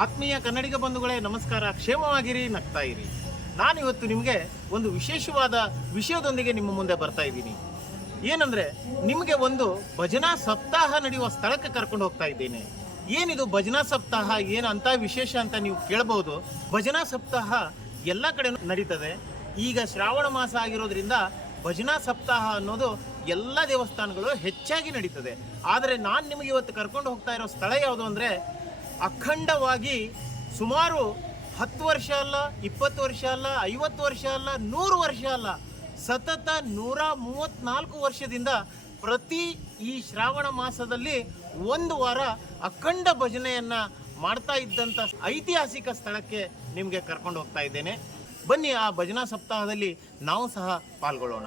ಆತ್ಮೀಯ ಕನ್ನಡಿಗ ಬಂಧುಗಳೇ ನಮಸ್ಕಾರ. ಕ್ಷೇಮವಾಗಿರಿ, ನಗ್ತಾ ಇರಿ. ನಾನಿವತ್ತು ನಿಮಗೆ ಒಂದು ವಿಶೇಷವಾದ ವಿಷಯದೊಂದಿಗೆ ನಿಮ್ಮ ಮುಂದೆ ಬರ್ತಾ ಇದ್ದೀನಿ. ಏನಂದರೆ, ನಿಮಗೆ ಒಂದು ಭಜನಾ ಸಪ್ತಾಹ ನಡೆಯುವ ಸ್ಥಳಕ್ಕೆ ಕರ್ಕೊಂಡು ಹೋಗ್ತಾ ಇದ್ದೇನೆ. ಏನಿದು ಭಜನಾ ಸಪ್ತಾಹ, ಏನು ಅಂತ ವಿಶೇಷ ಅಂತ ನೀವು ಕೇಳಬಹುದು. ಭಜನಾ ಸಪ್ತಾಹ ಎಲ್ಲ ಕಡೆ ನಡೀತದೆ. ಈಗ ಶ್ರಾವಣ ಮಾಸ ಆಗಿರೋದ್ರಿಂದ ಭಜನಾ ಸಪ್ತಾಹ ಅನ್ನೋದು ಎಲ್ಲ ದೇವಸ್ಥಾನಗಳು ಹೆಚ್ಚಾಗಿ ನಡೀತದೆ. ಆದರೆ ನಾನು ನಿಮಗೆ ಇವತ್ತು ಕರ್ಕೊಂಡು ಹೋಗ್ತಾ ಇರೋ ಸ್ಥಳ ಯಾವುದು ಅಂದರೆ, ಅಖಂಡವಾಗಿ ಸುಮಾರು 10 ವರ್ಷ ಅಲ್ಲ, 20 ವರ್ಷ ಅಲ್ಲ, 50 ವರ್ಷ ಅಲ್ಲ, 100 ವರ್ಷ ಅಲ್ಲ, ಸತತ 134 ವರ್ಷದಿಂದ ಪ್ರತಿ ಈ ಶ್ರಾವಣ ಮಾಸದಲ್ಲಿ ಒಂದು ವಾರ ಅಖಂಡ ಭಜನೆಯನ್ನು ಮಾಡ್ತಾ ಇದ್ದಂಥ ಐತಿಹಾಸಿಕ ಸ್ಥಳಕ್ಕೆ ನಿಮಗೆ ಕರ್ಕೊಂಡು ಹೋಗ್ತಾ ಇದ್ದೇನೆ. ಬನ್ನಿ, ಆ ಭಜನಾ ಸಪ್ತಾಹದಲ್ಲಿ ನಾವು ಸಹ ಪಾಲ್ಗೊಳ್ಳೋಣ.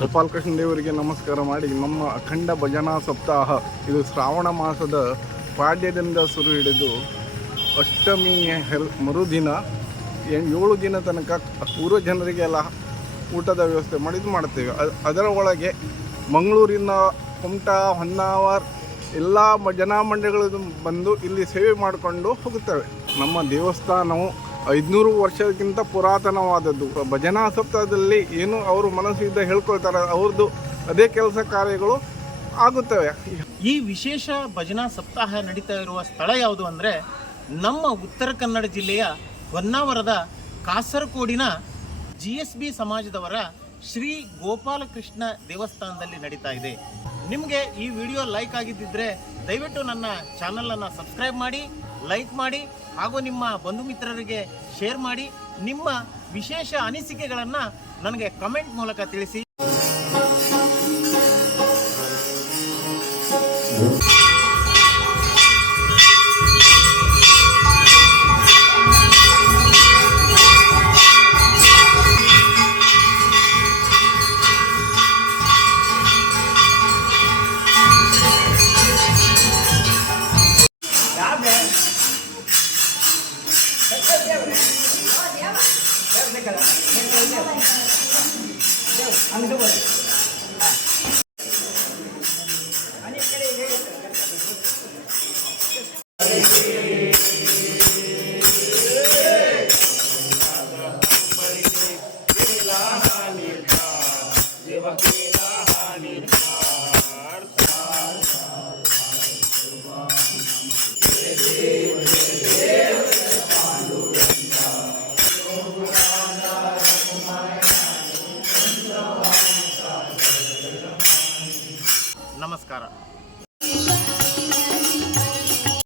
ಗೋಪಾಲಕೃಷ್ಣ ದೇವರಿಗೆ ನಮಸ್ಕಾರ ಮಾಡಿ, ನಮ್ಮ ಅಖಂಡ ಭಜನಾ ಸಪ್ತಾಹ ಇದು ಶ್ರಾವಣ ಮಾಸದ ಪಾಡ್ಯದಿಂದ ಶುರು ಹಿಡಿದು ಅಷ್ಟಮಿಯ ಮರುದಿನ 7 ದಿನ ತನಕ ಪೂರ್ವ ಜನರಿಗೆಲ್ಲ ಊಟದ ವ್ಯವಸ್ಥೆ ಮಾಡ್ತೇವೆ. ಅದರ ಒಳಗೆ ಮಂಗಳೂರಿನ ಕುಮಟಾ, ಹೊನ್ನಾವರ್ ಎಲ್ಲ ಭಜನಾ ಮಂಡಳಿಗಳು ಬಂದು ಇಲ್ಲಿ ಸೇವೆ ಮಾಡಿಕೊಂಡು ಹೋಗುತ್ತವೆ. ನಮ್ಮ ದೇವಸ್ಥಾನವು 500 ವರ್ಷಕ್ಕಿಂತ ಪುರಾತನವಾದದ್ದು. ಭಜನಾ ಸಪ್ತಾಹದಲ್ಲಿ ಏನು ಅವರು ಮನಸ್ಸಿಂದ ಹೇಳ್ಕೊಳ್ತಾರೆ, ಅವ್ರದ್ದು ಅದೇ ಕೆಲಸ ಕಾರ್ಯಗಳು ಆಗುತ್ತವೆ. ಈ ವಿಶೇಷ ಭಜನಾ ಸಪ್ತಾಹ ನಡೀತಾ ಇರುವ ಸ್ಥಳ ಯಾವುದು ಅಂದರೆ ನಮ್ಮ ಉತ್ತರ ಕನ್ನಡ ಜಿಲ್ಲೆಯ ಹೊನ್ನಾವರದ ಕಾಸರಕೋಡಿನ GSB ಸಮಾಜದವರ ಶ್ರೀ ಗೋಪಾಲಕೃಷ್ಣ ದೇವಸ್ಥಾನದಲ್ಲಿ ನಡೀತಾ ಇದೆ. ನಿಮಗೆ ಈ ವಿಡಿಯೋ ಲೈಕ್ ಆಗಿದ್ದಿದ್ರೆ ದಯವಿಟ್ಟು ನನ್ನ ಚಾನಲನ್ನು ಸಬ್ಸ್ಕ್ರೈಬ್ ಮಾಡಿ, ಲೈಕ್ ಮಾಡಿ, ಹಾಗೂ ನಿಮ್ಮ ಬಂಧು ಮಿತ್ರರಿಗೆ ಶೇರ್ ಮಾಡಿ. ನಿಮ್ಮ ವಿಶೇಷ ಅನಿಸಿಕೆಗಳನ್ನು ನನಗೆ ಕಮೆಂಟ್ ಮೂಲಕ ತಿಳಿಸಿ. ನಮಸ್ಕಾರ.